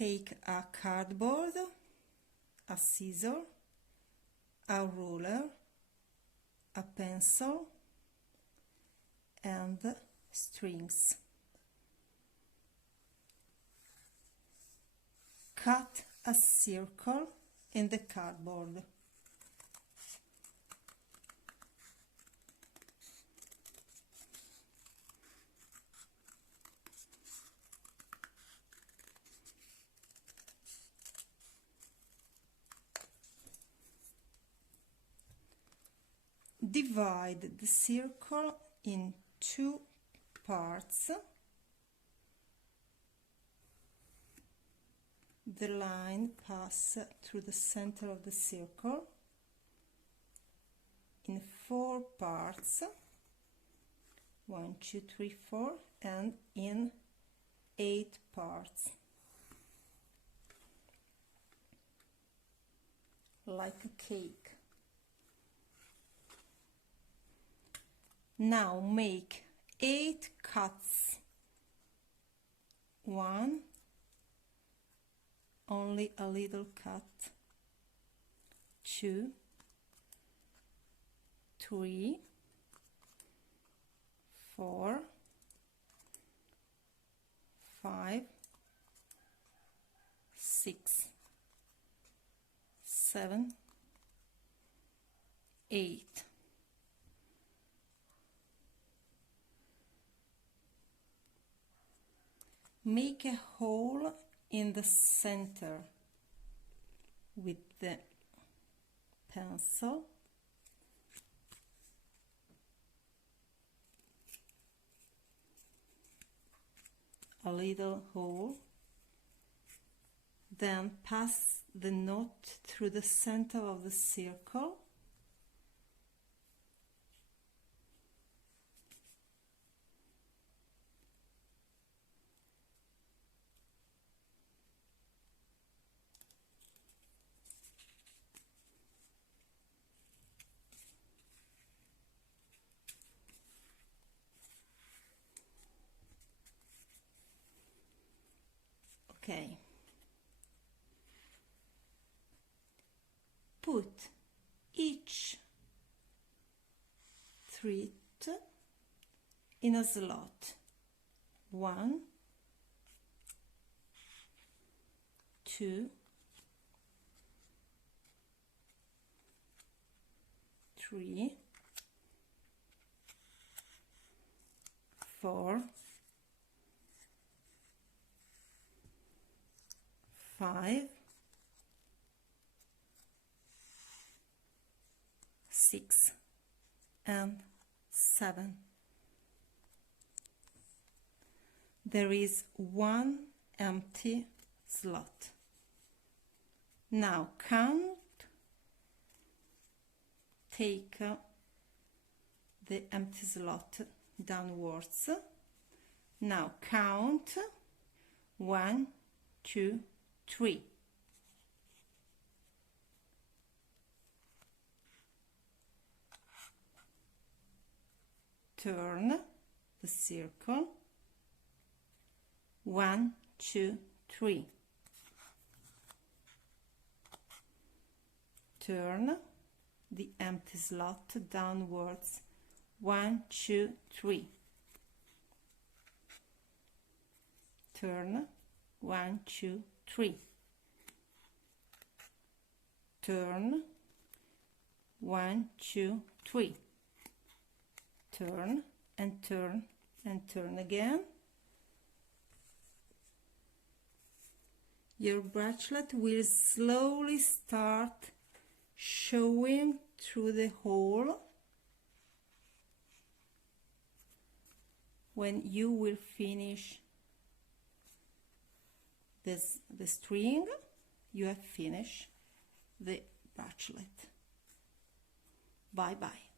take a cardboard, a scissor, a ruler, a pencil and strings. Cut a circle in the cardboard. Divide the circle in 2 parts. The line passes through the center of the circle in 4 parts, 1, 2, 3, 4, and in 8 parts, like a cake. Now make 8 cuts. 1, only a little cut. 2, 3, 4, 5, 6, 7, 8. Make a hole in the center with the pencil. A little hole. Then pass the knot through the center of the circle. Okay. Put each thread in a slot. 1, 2, 3, 4, 5, 6, and 7. There is 1 empty slot. Now count, take the empty slot downwards. Now count 1, 2, 3. Turn the circle. 1, 2, 3. Turn the empty slot downwards. 1, 2, 3. Turn. 1, 2, 3. Turn. 1, 2, 3. Turn and turn and turn again. Your bracelet will slowly start showing through the hole. When you will finish the string, you have finished the bracelet. Bye bye.